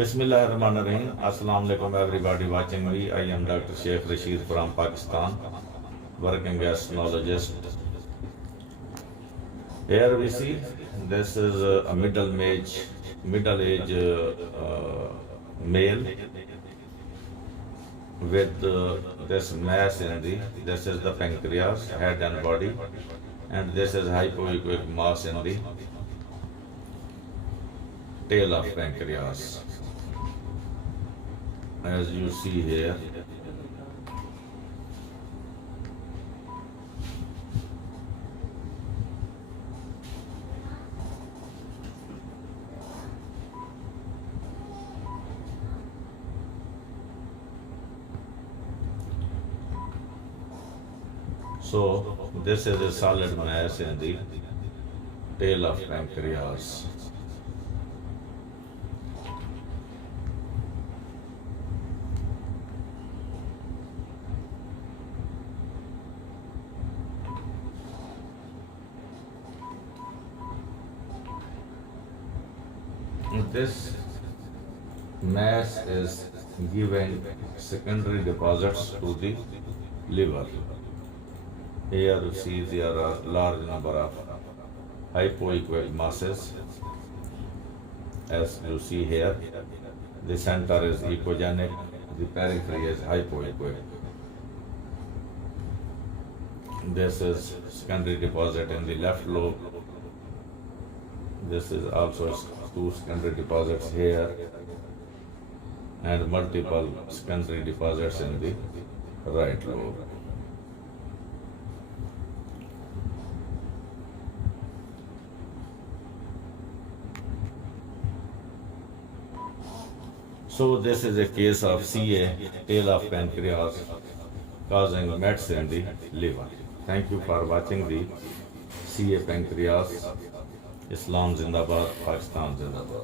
Bismillahirrahmanirrahim. Assalamu alaikum everybody watching me. I am Dr. Sheikh Rashid from Pakistan, working as neurologist. Here we see this is a middle age male with this mass in this is the pancreas, head and body, and this is hypoechoic mass in the tail of pancreas. As you see here, so this is a solid mass in the tail of pancreas. This mass is giving secondary deposits to the liver. Here you see there are large number of hypoechoic masses. As you see here, the center is echogenic, the periphery is hypoechoic. This is secondary deposit in the left lobe. This is also two secondary deposits here and multiple secondary deposits in the right lobe. So this is a case of CA, tail of pancreas, causing mets in the liver. Thank you for watching the CA pancreas. Islam Zindabad, Pakistan Zindabad.